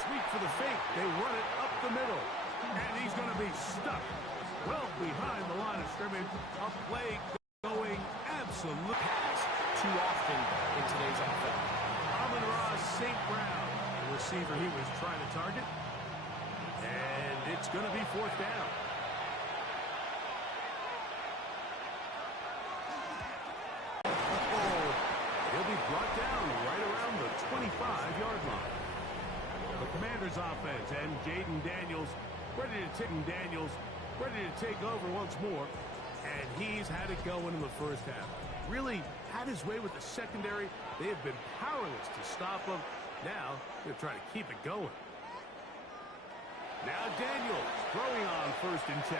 sweep for the fake. They run it up the middle. And he's going to be stuck well behind the line of scrimmage. A play going absolute pass too often in today's NFL. Amon-Ra St. Brown, the receiver he was trying to target. And it's going to be fourth down. He'll be brought down right around the 25-yard line. The Commanders' offense and Jaden Daniels ready to take over once more. And he's had it going in the first half. Really had his way with the secondary. They have been powerless to stop him. Now they're trying to keep it going. Now Daniels throwing on 1st and 10.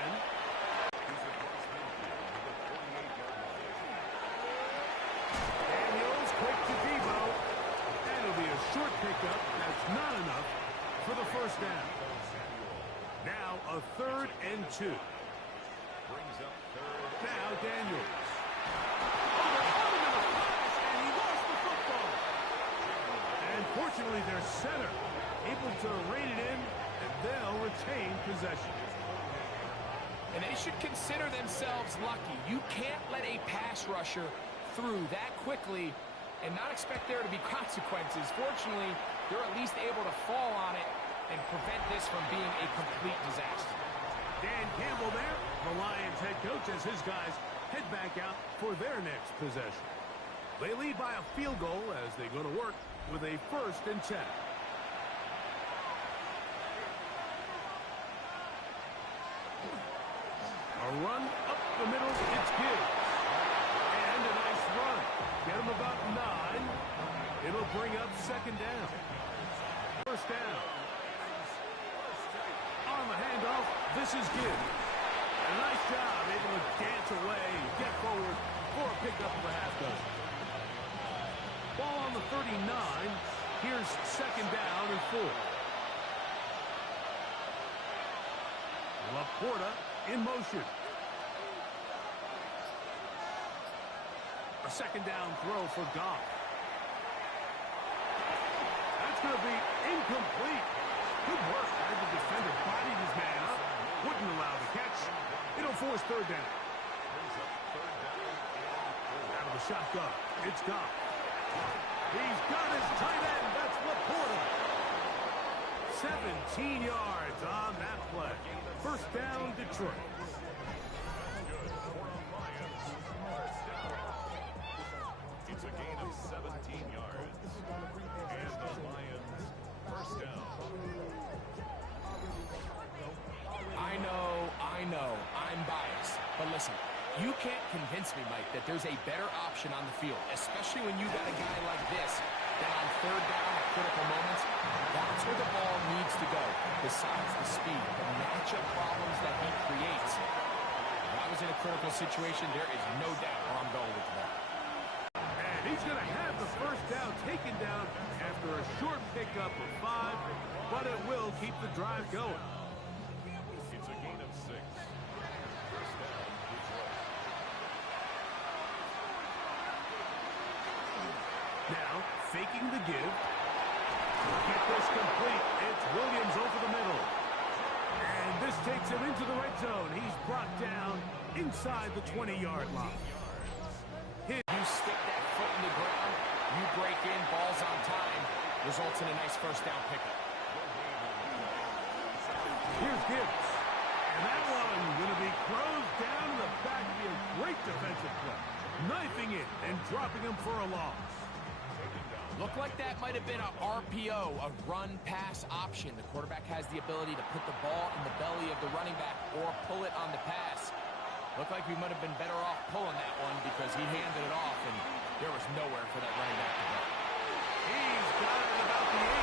Daniels quick to Debo. And it'll be a short pickup. That's not enough for the first down. Now a 3rd and 2. Now Daniels. And he lost the football. And fortunately their center able to rein it in, and they'll retain possession. And they should consider themselves lucky. You can't let a pass rusher through that quickly and not expect there to be consequences. Fortunately, they're at least able to fall on it and prevent this from being a complete disaster. Dan Campbell there, the Lions head coach, as his guys head back out for their next possession. They lead by a field goal as they go to work with a 1st and 10. A run up the middle, it's good. And a nice run. Get him about 9. It'll bring up 2nd down. 1st down. On the handoff, this is good. And a nice job, able to dance away, get forward for a pickup of a half dozen. Ball on the 39. Here's 2nd down and 4. Laporta in motion. A 2nd down throw for Goff. That's going to be incomplete. Good work as the defender bodied his man up. Wouldn't allow the catch. It'll force 3rd down. Out of the shotgun. It's Goff. He's got his tight end. That's Laporta. 17 yards on that play. 1st down, Detroit. It's a gain of 17 yards. And the Lions 1st down. I know, I'm biased. But listen, you can't convince me, Mike, that there's a better option on the field, especially when you got a guy like this that on 3rd down at critical moments, that's where the ball needs to go. Besides the speed, the matchup problems that he creates. If I was in a critical situation, there is no doubt where I'm going with the ball. And he's going to have the 1st down taken down after a short pickup of 5, but it will keep the drive going. It's a gain of 6. 1st down, Detroit. Now, faking the give. Get this complete. It's Williams over the middle. And this takes him into the red zone. He's brought down inside the 20-yard line. You stick that foot in the ground, you break in, balls on time, results in a nice 1st down pickup. Here's Gibbs. And that one going to be closed down in the backfield. Great defensive play. Knifing it and dropping him for a loss. Looked like that might have been a RPO, a run-pass option. The quarterback has the ability to put the ball in the belly of the running back or pull it on the pass. Looked like we might have been better off pulling that one because he handed it off, and there was nowhere for that running back to go. He's got it at about the 8.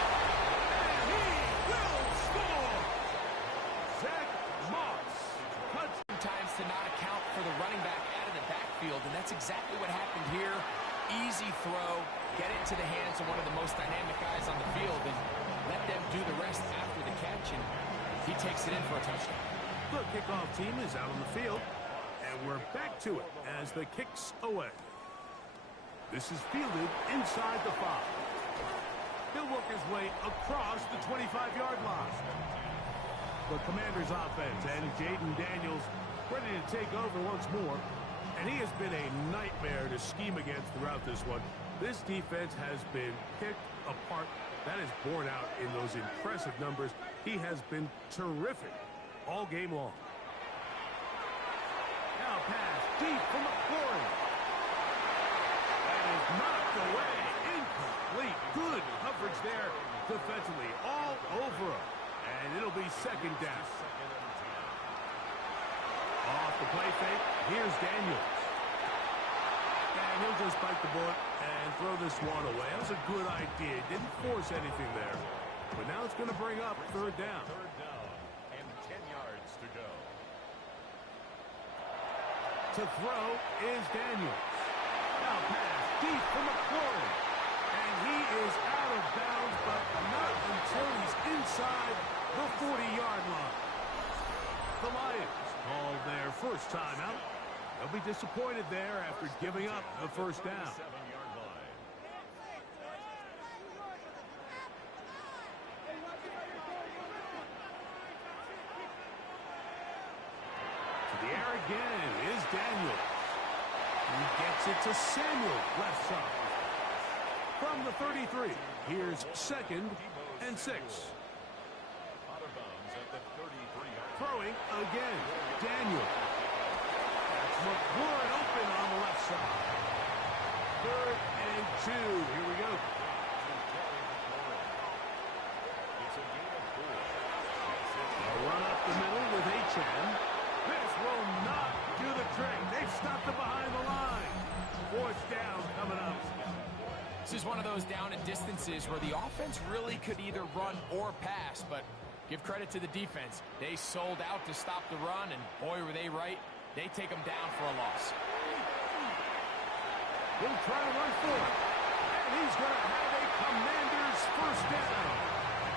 And he will score! Zach Moss cuts. Sometimes to not account for the running back out of the backfield, and that's exactly what happened here. Easy throw, get it to the hands of one of the most dynamic guys on the field, and let them do the rest after the catch, and he takes it in for a touchdown. The kickoff team is out on the field, and we're back to it as the kick's away. This is fielded inside the 5. He'll work his way across the 25-yard line. The Commanders offense and Jaden Daniels ready to take over once more. And he has been a nightmare to scheme against throughout this one. This defense has been picked apart. That is borne out in those impressive numbers. He has been terrific all game long. Now pass deep from McLaurin. That is knocked away. Incomplete. Good coverage there defensively. All over him. And it'll be second down. Off the play fake. Here's Daniels. And he'll just bite the bullet and throw this one away. That was a good idea. Didn't force anything there. But now it's going to bring up third down. Third down and 10 yards to go. To throw is Daniels. Now pass deep from McLaurin. And he is out of bounds, but not until he's inside the 40-yard line. The Lions call their first time out. They'll be disappointed there after giving up the first down. 7-yard line. To the air again is Daniels. He gets it to Samuel, left side. From the 33, here's second and 6. Out of bounds at the 33-yard. Throwing again, Daniels. That's McLaurin open on the left side. Third and 2. Here we go. It's a gain of 4. A run up the middle with H.M. This will not do the trick. They've stopped it behind the line. Fourth down coming up. This is one of those down and distances where the offense really could either run or pass, but give credit to the defense. They sold out to stop the run, and boy, were they right. They take them down for a loss. He'll try to run for it. And he's going to have a Commanders first down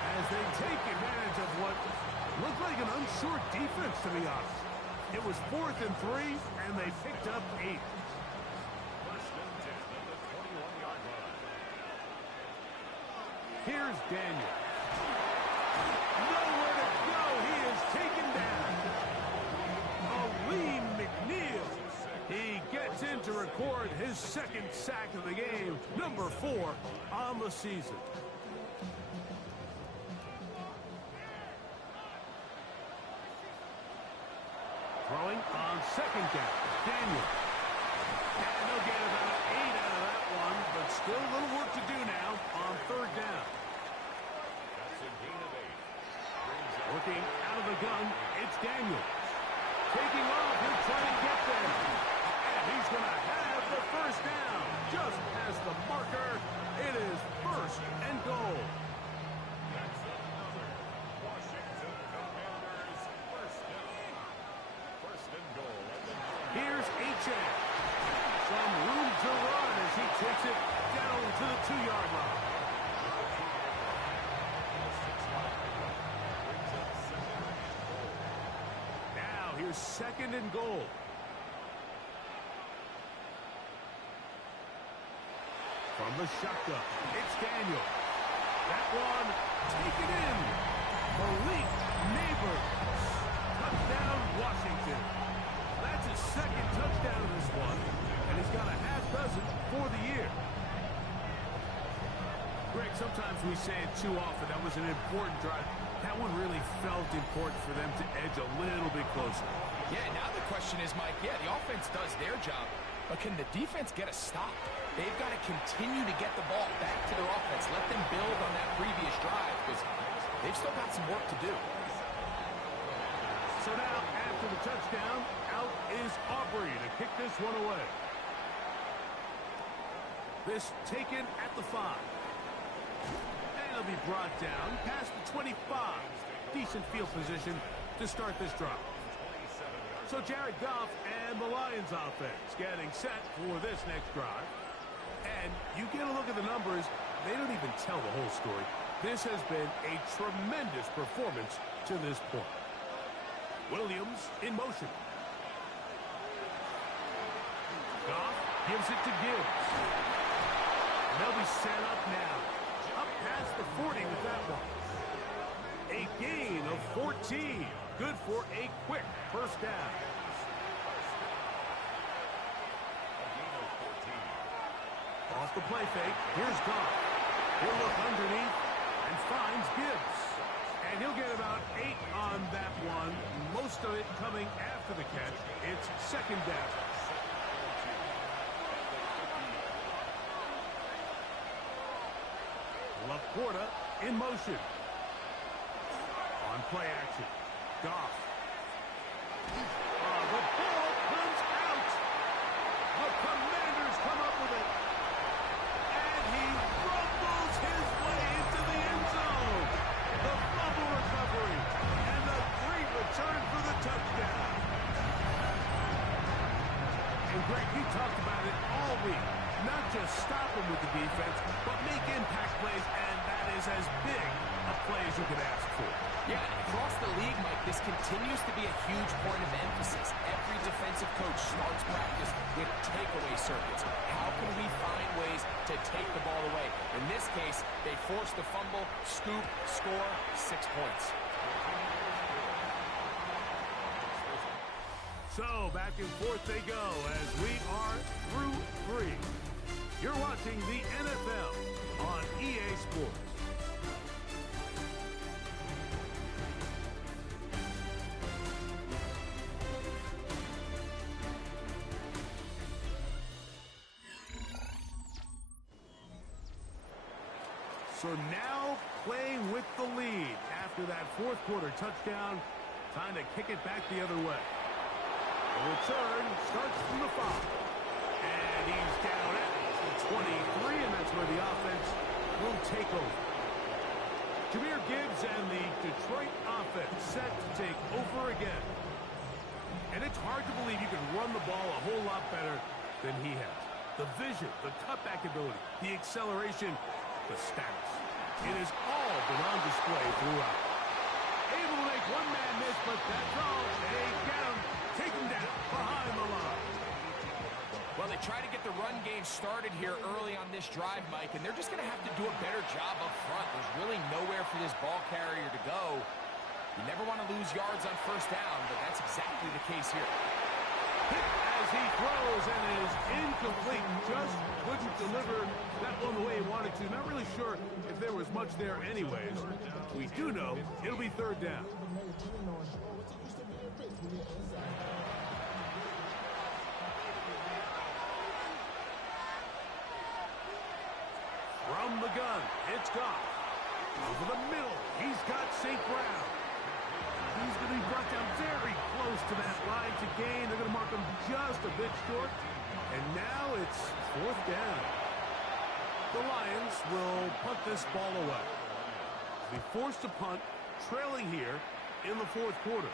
as they take advantage of what looked like an unsure defense, to be honest. It was 4th and 3, and they picked up 8. Here's Daniel. Nowhere to go. He is taken down. Aleem McNeil. He gets in to record his second sack of the game, number 4 on the season. Throwing on second down. Daniel. And they'll get about 8 out of that one, but still a little work to do now on third down. That's a gain of 8. Looking out of the gun, it's Daniels. Taking off, he'll try to get there. And he's going to have the first down. Just past the marker, it is first and goal. That's another Washington Commanders first down. First and goal at the 9. Here's H.M. Some room to run as he takes it down to the 2-yard line. Now here's second and goal. From the shotgun, it's Daniel. That one taken in. Malik Neighbors. Touchdown, Washington. That's his second touchdown in this one, and he's got a half dozen for the year. Greg, sometimes we say it too often. That was an important drive. That one really felt important for them to edge a little bit closer. Yeah, now the question is, Mike, yeah, the offense does their job, but can the defense get a stop? They've got to continue to get the ball back to their offense. Let them build on that previous drive, because they've still got some work to do. So now, after the touchdown, out is Aubrey to kick this one away. This taken at the 5. And it'll be brought down past the 25. Decent field position to start this drive. So Jared Goff and the Lions offense getting set for this next drive. And you get a look at the numbers, they don't even tell the whole story. This has been a tremendous performance to this point. Williams in motion. Goff gives it to Gibbs. They'll be set up now. Up past the 40 with that one. A gain of 14. Good for a quick first down. Off the play fake. Here's Goff. He'll look underneath and finds Gibbs. And he'll get about 8 on that one. Most of it coming after the catch. It's second down. Laporta in motion. On play action. Goff. The ball comes out. The Commanders come up with it. And he rumbles his way into the end zone. The fumble recovery. And a great return for the touchdown. And Greg, he talked about it all week. Not just stop him with the defense, but make impact plays, and that is as big a play as you could ask for. Yeah, across the league, Mike, this continues to be a huge point of emphasis. Every defensive coach starts practice with takeaway circuits. How can we find ways to take the ball away? In this case, they force the fumble, scoop, score, 6 points. So, back and forth they go as we are through 3. You're watching the NFL on EA Sports. So now playing with the lead after that fourth quarter touchdown. Time to kick it back the other way. The return starts from the 5. And he's down at the 23, and that's where the offense will take over. Jahmyr Gibbs and the Detroit offense set to take over again. And it's hard to believe you can run the ball a whole lot better than he has. The vision, the cutback ability, the acceleration, the stats. It has all been on display throughout. Able to make one man miss, but that's all. They get him. Take him down behind the line. Well, they try to get the run game started here early on this drive, Mike, and they're just going to have to do a better job up front. There's really nowhere for this ball carrier to go. You never want to lose yards on first down, but that's exactly the case here. Hit as he throws and is incomplete. Just couldn't deliver that one the way he wanted to. Not really sure if there was much there anyways. We do know it'll be third down. From the gun, it's Goff. Over the middle, he's got St. Brown. He's going to be brought down very close to that line to gain. They're going to mark him just a bit short. And now it's fourth down. The Lions will punt this ball away. Be forced to punt, trailing here in the fourth quarter.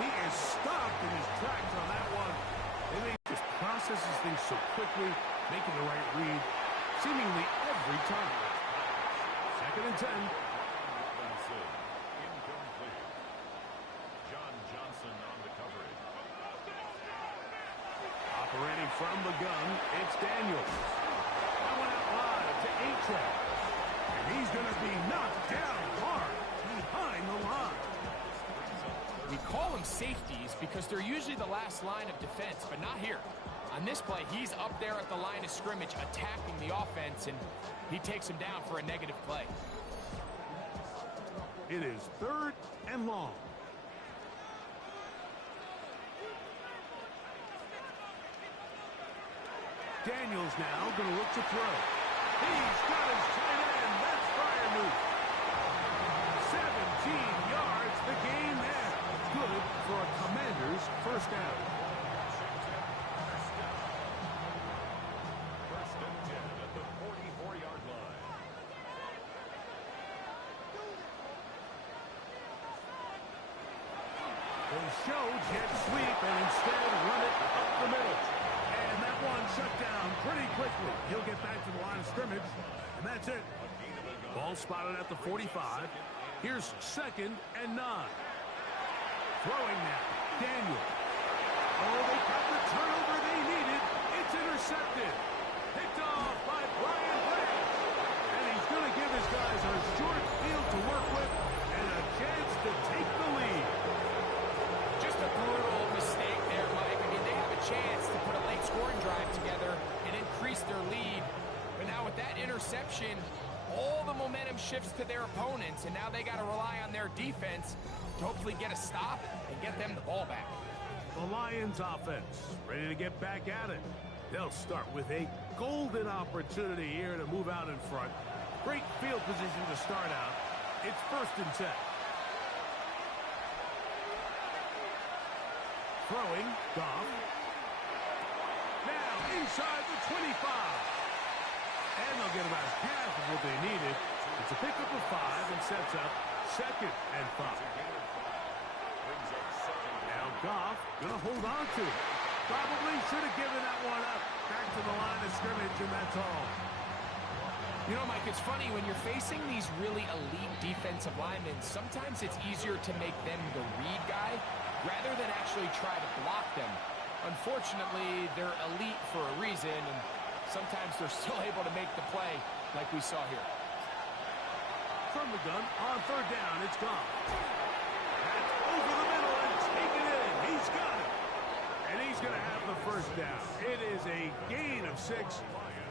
He is stopped in his tracks on that one. And he just processes things so quickly, making the right read, seemingly every time. Second and 10. Incomplete. John Johnson on the coverage. Operating from the gun, it's Daniels. That one out wide to A-Track. And he's going to be knocked down hard behind the line. We call them safeties because they're usually the last line of defense, but not here. On this play, he's up there at the line of scrimmage attacking the offense, and he takes him down for a negative play. It is third and long. Daniels now going to look to throw. He's got his tight end. That's Freiermuth. 17 yards, the gain there. Good for a Commanders first down. First and 10 at the 44-yard line. They show jet sweep and instead run it up the middle. And that one shut down pretty quickly. He'll get back to the line of scrimmage, and that's it. Ball spotted at the 45. Here's second and 9. Throwing now, Daniel. Oh, they got the turnover they needed. It's intercepted. chance to put a late scoring drive together and increase their lead. But now with that interception, all the momentum shifts to their opponents, and now they got to rely on their defense to hopefully get a stop and get them the ball back. The Lions offense ready to get back at it. They'll start with a golden opportunity here to move out in front. Great field position to start out. It's 1st and 10. Throwing, Goff. Now inside the 25. And they'll get about half of what they needed. It's a pickup of 5 and sets up 2nd and 5. Now Goff gonna hold on to it. Probably should have given that one up. Back to the line of scrimmage, and that's all. You know, Mike, it's funny, when you're facing these really elite defensive linemen, sometimes it's easier to make them the read guy rather than actually try to block them. Unfortunately, they're elite for a reason, and sometimes they're still able to make the play like we saw here. From the gun, on 3rd down, it's gone. That's over the middle and taken in. He's got it. And he's going to have the 1st down. It is a gain of 6.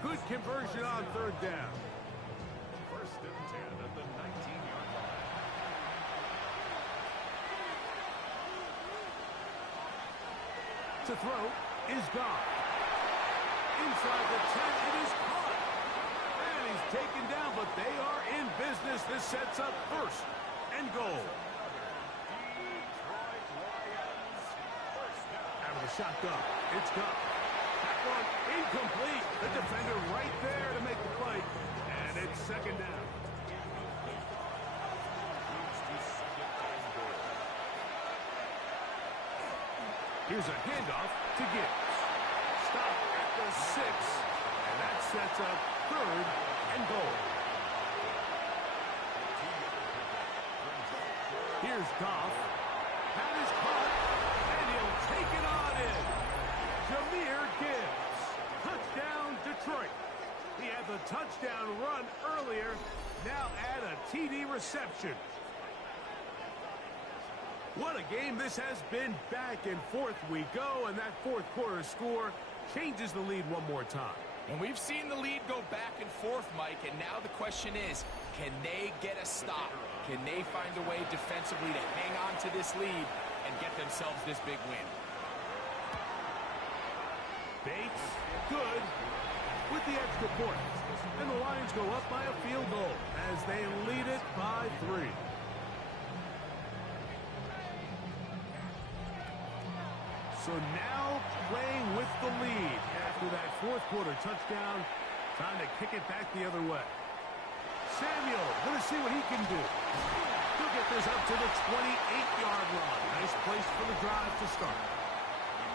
Good conversion on 3rd down. 1st and 10 at the 19-yard line. To throw is gone. Inside the 10, it is caught. And he's taken down, but they are in business. This sets up 1st and goal. Out of the shotgun, it's Goff. That one incomplete. The defender right there to make the play. And it's 2nd down. Here's a handoff to Gibbs. Stop at the 6. And that sets up 3rd and goal. Here's Goff. That is caught. And he'll take it on in. Jahmyr Gibbs. Touchdown, Detroit. He had the touchdown run earlier. Now add a TD reception. What a game this has been. Back and forth we go, and that 4th quarter score changes the lead one more time. And we've seen the lead go back and forth, Mike, and now the question is, can they get a stop? Can they find a way defensively to hang on to this lead and get themselves this big win? Bates, good, with the extra point. And the Lions go up by a field goal as they lead it by 3. So now playing with the lead after that 4th quarter touchdown. Time to kick it back the other way. Samuel, going to see what he can do. He'll get this up to the 28-yard line. Nice place for the drive to start.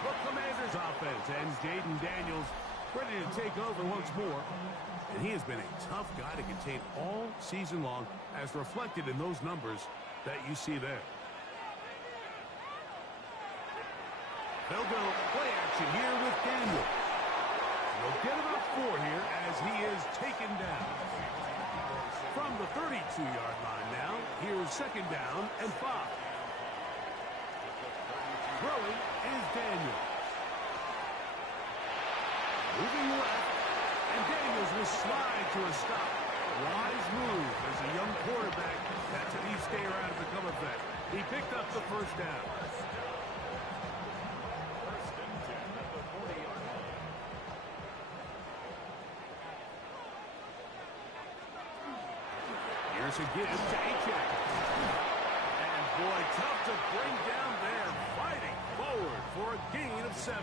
The Commanders offense and Jaden Daniels ready to take over once more. And he has been a tough guy to contain all season long, as reflected in those numbers that you see there. They'll go play action here with Daniel. They'll get about 4 here as he is taken down. From the 32-yard line now, here's 2nd down and 5. Throwing is Daniel. Moving left, and Daniels will slide to a stop. Wise move as a young quarterback. That's an easy stay around to become a vet. He picked up the 1st down. Here's a give to Achek. And boy, tough to bring down there. Fighting forward for a gain of 7.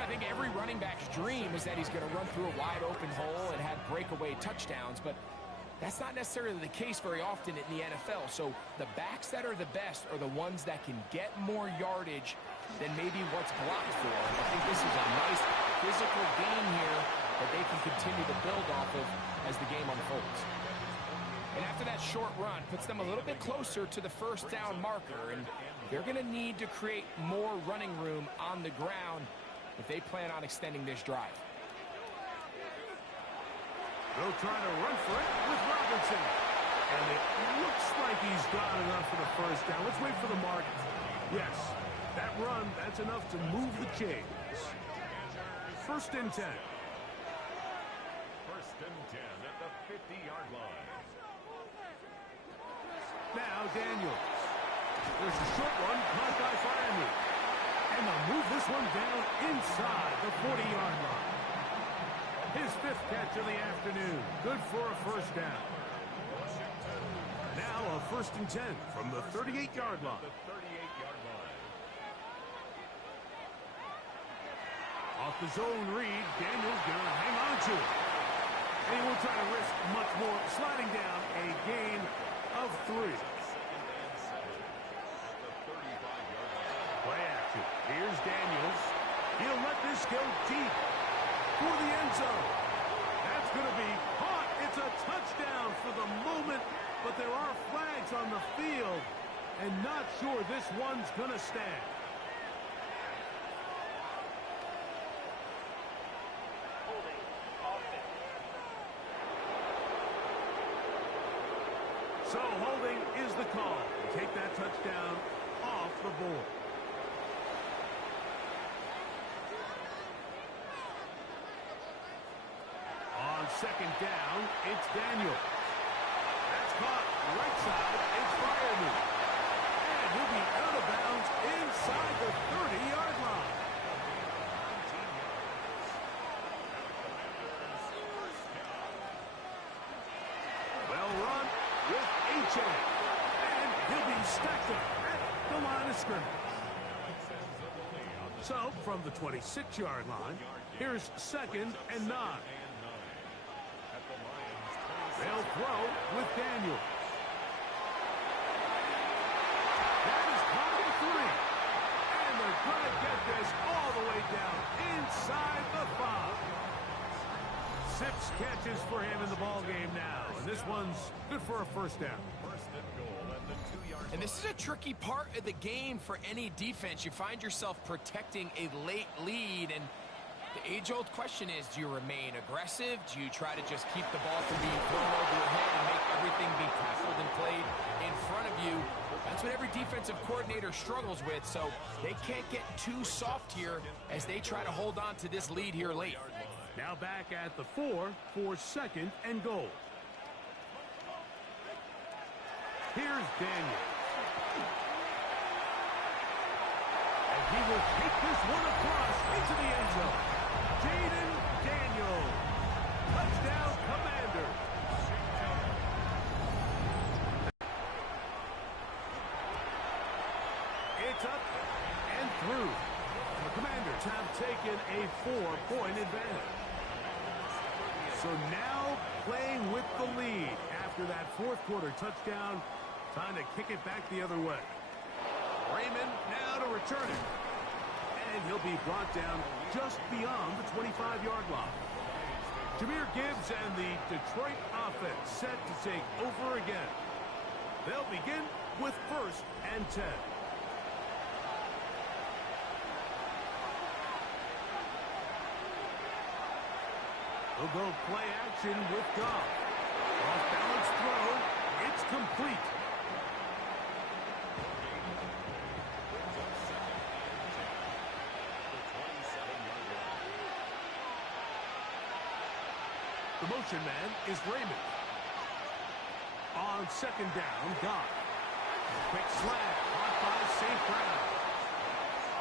I think every running back's dream is that he's going to run through a wide open hole and have breakaway touchdowns, but that's not necessarily the case very often in the NFL. So the backs that are the best are the ones that can get more yardage than maybe what's blocked for. And I think this is a nice physical gain here that they can continue to build off of as the game unfolds. And after that short run, puts them a little bit closer to the 1st down marker, and they're going to need to create more running room on the ground if they plan on extending this drive. They'll try to run for it with Robinson. And it looks like he's got enough for the 1st down. Let's wait for the mark. Yes, That run, that's enough to move the chains. First and 10. First and 10 at the 50-yard line. Now Daniels. There's a short one caught by Firemy. And they'll move this one down inside the 40-yard line. His 5th catch of the afternoon. Good for a first down. Now a first and 10 from the 38-yard line. The 38-yard line. Off the zone read, Daniels going to hang on to it. And he won't try to risk much more, sliding down a gain of 3. Play action. Here's Daniels. He'll let this go deep for the end zone. That's going to be caught. It's a touchdown for the moment, but there are flags on the field, and not sure this one's going to stand. So holding is the call. Take that touchdown off the board. On second down, it's Daniels. That's caught right side. It's Firemy. And he'll be out of bounds inside the 30-yard line. Well run with H.A. And he'll be stacked up at the line of scrimmage. So, from the 26-yard line, here's second and 9. They'll throw with Daniels. That is probably 3. And they're going to get this all the way down inside the 5. 6 catches for him in the ballgame now. And this one's good for a first down. First and goal at the 2-yard line. And this is a tricky part of the game for any defense. You find yourself protecting a late lead, and the age-old question is, do you remain aggressive? Do you try to just keep the ball from being thrown over your head and make everything be tackled and played in front of you? That's what every defensive coordinator struggles with, so they can't get too soft here as they try to hold on to this lead here late. Now back at the 4 for second and goal. Here's Daniels. And he will take this one across into the end zone. Jaden Daniels. Touchdown, Commanders. It's up and through. The Commanders have taken a 4-point advantage. So now playing with the lead after that fourth quarter touchdown. Time to kick it back the other way. Raymond now to return it. And he'll be brought down just beyond the 25-yard line. Jahmyr Gibbs and the Detroit offense set to take over again. They'll begin with first and 10. They'll go play action with Goff. Off-balance throw. It's complete. The motion man is Raymond. On second down, Goff. Quick slant, caught by St. Brown.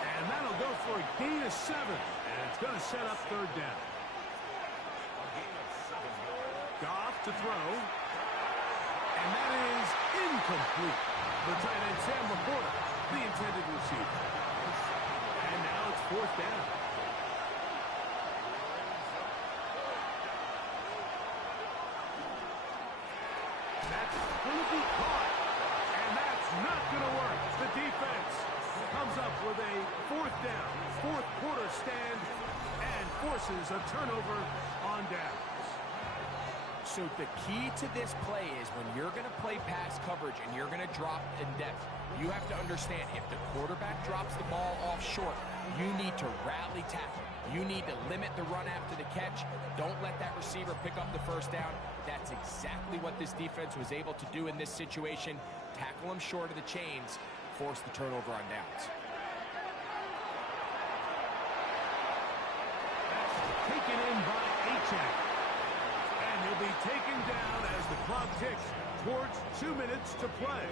And that'll go for a gain of 7. And it's going to set up third down. Goff to throw. And that is incomplete. The tight end, Sam Laporta, the intended receiver. And now it's fourth down. That's going to be caught. And that's not going to work. The defense comes up with a fourth down, fourth quarter stand, and forces a turnover on downs. So the key to this play is when you're going to play pass coverage and you're going to drop in depth, you have to understand if the quarterback drops the ball off short, you need to rally tackle. You need to limit the run after the catch. Don't let that receiver pick up the first down. That's exactly what this defense was able to do in this situation. Tackle him short of the chains, force the turnover on downs. taken down as the clock ticks towards 2 minutes to play.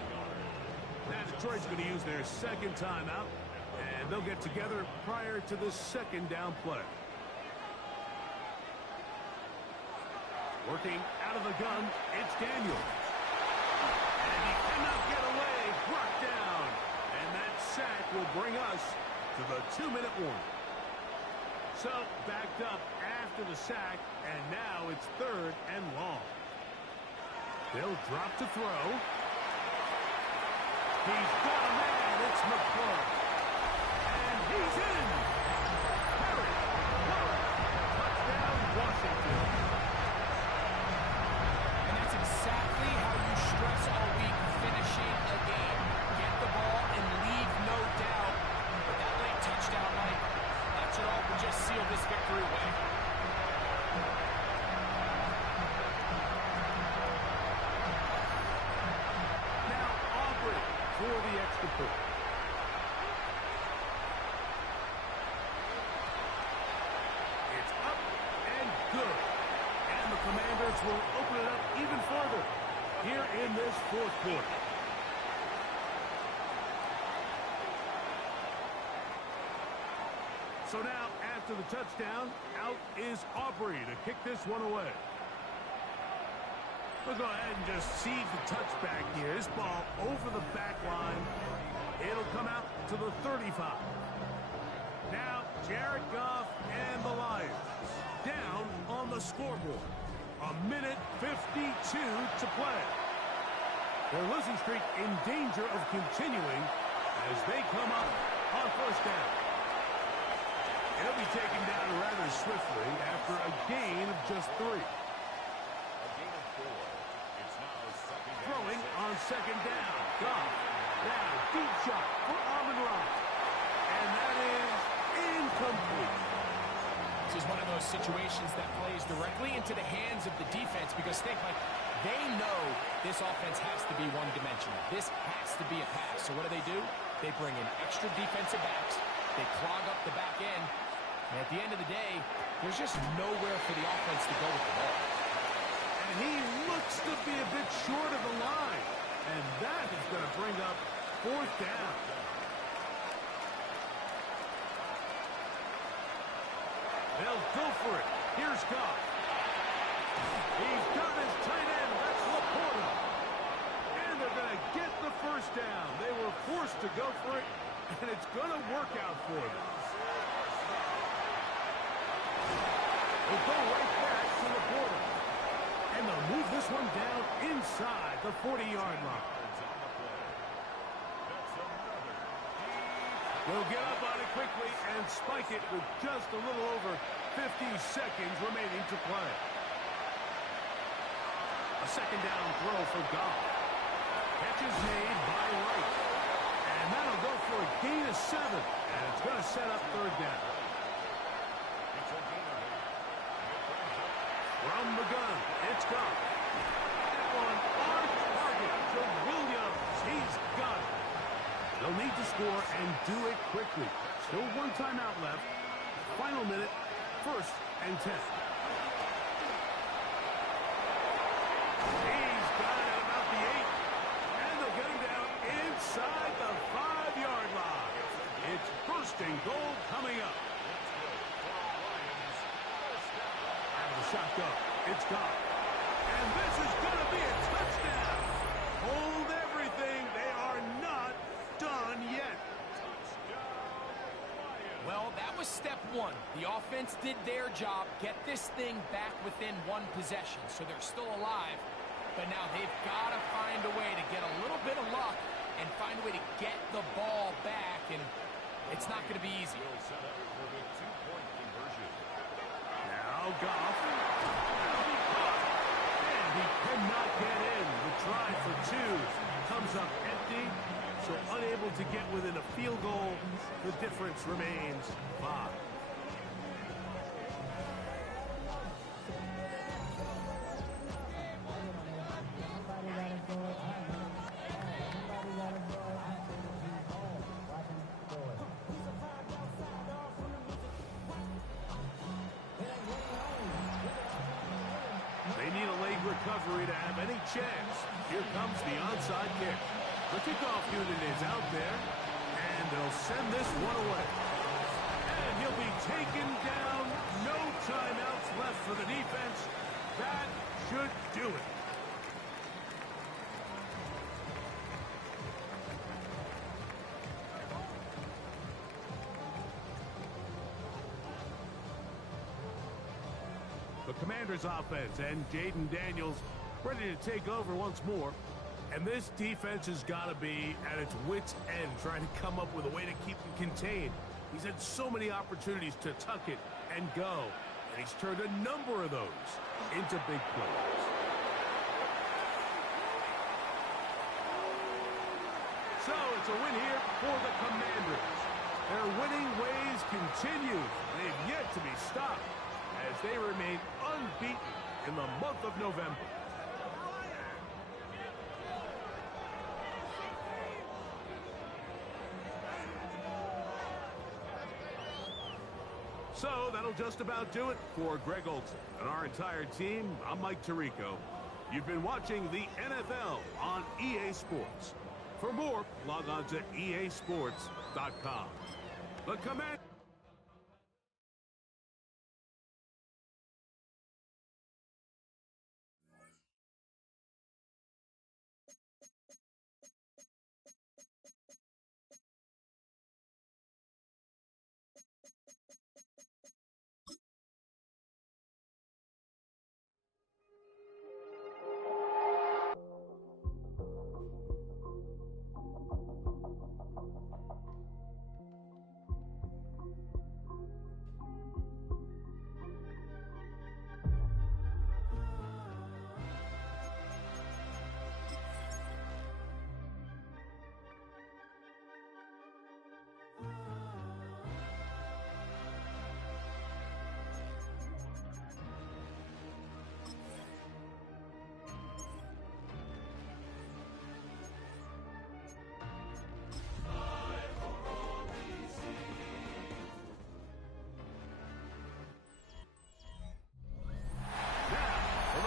Now Detroit's going to use their second timeout, and they'll get together prior to the second down play. Working out of the gun, it's Daniels. And he cannot get away, brought down. And that sack will bring us to the 2-minute warning. So, backed up after the sack, and now it's 3rd and long. They'll drop to throw. He's got a man, it's McClure. And he's in. Harry, touchdown, Washington. And that's exactly how you stress all week finishing a game. Get the ball and leave no doubt. But that late touchdown, Mike, that should all but just seal this victory away. Now Aubrey for the extra point. It's up and good. And the Commanders will open it up even further here in this 4th quarter. So now, after the touchdown, out is Aubrey to kick this one away. We'll go ahead and just see the touchback here. This ball over the back line. It'll come out to the 35. Now, Jared Goff and the Lions down on the scoreboard. 1:52 to play. Their losing streak in danger of continuing as they come up on 1st down. He'll be taken down rather swiftly after a gain of just 3. A gain of 4. It's now 2nd and Throwing 6. on 2nd down. Goff. Now, deep shot for Amon-Ra. And that is incomplete. This is one of those situations that plays directly into the hands of the defense because think, Mike, they know this offense has to be one-dimensional. This has to be a pass. So what do? They bring in extra defensive backs. They clog up the back end. And at the end of the day, there's just nowhere for the offense to go with the ball. And he looks to be a bit short of the line. And that is going to bring up 4th down. They'll go for it. Here's Goff. He's got his tight end. That's Laporta. And they're going to get the 1st down. They were forced to go for it, and it's going to work out for them. They'll go right back to Laporta. And they'll move this one down inside the 40-yard line. They'll get up on it quickly and spike it with just a little over 50 seconds remaining to play. A 2nd down throw for Goff. Catch is made by Wright. And that'll go for a gain of 7. And it's going to set up 3rd down. From the gun, it's Goff. That one on target to Williams. He's got it. They'll need to score and do it quickly. Still 1 timeout left. Final minute, 1st and 10. He's got it at about the 8. And they'll get him down inside the 5-yard line. It's 1st and goal coming up. Out of the shotgun, it's Goff. And this is going to be a touchdown. Hold everything. They are not done yet. Well, that was step 1. The offense did their job, get this thing back within 1 possession, so they're still alive. But now they've got to find a way to get a little bit of luck and find a way to get the ball back, and it's not going to be easy. Now Goff. That'll be caught. And he cannot get in. The try for 2 comes up empty. So unable to get within a field goal. The difference remains 5. chance. Here comes the onside kick. The kickoff unit is out there, and they'll send this one away. And he'll be taken down. No timeouts left for the defense. That should do it. The Commanders offense and Jaden Daniels ready to take over once more. And this defense has got to be at its wits' end, trying to come up with a way to keep him contained. He's had so many opportunities to tuck it and go, and he's turned a number of those into big plays. So it's a win here for the Commanders. Their winning ways continue. They've yet to be stopped as they remain unbeaten in the month of November. So that'll just about do it for Greg Olson and our entire team. I'm Mike Tirico. You've been watching the NFL on EA Sports. For more, log on to easports.com. The Command.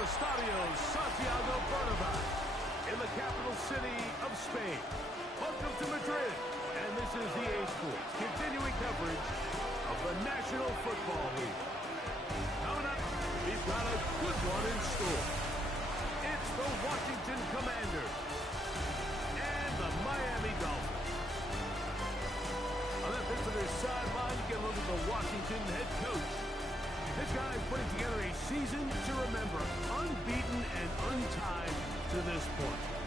Estadio Santiago Bernabeu in the capital city of Spain. Welcome to Madrid, and this is EA Sports continuing coverage of the National Football League. Coming up, we've got a good one in store. It's the Washington Commanders and the Miami Dolphins. On that visitor's sideline, you get a look at the Washington head coach. This guy is putting together a season to remember, unbeaten and untied to this point.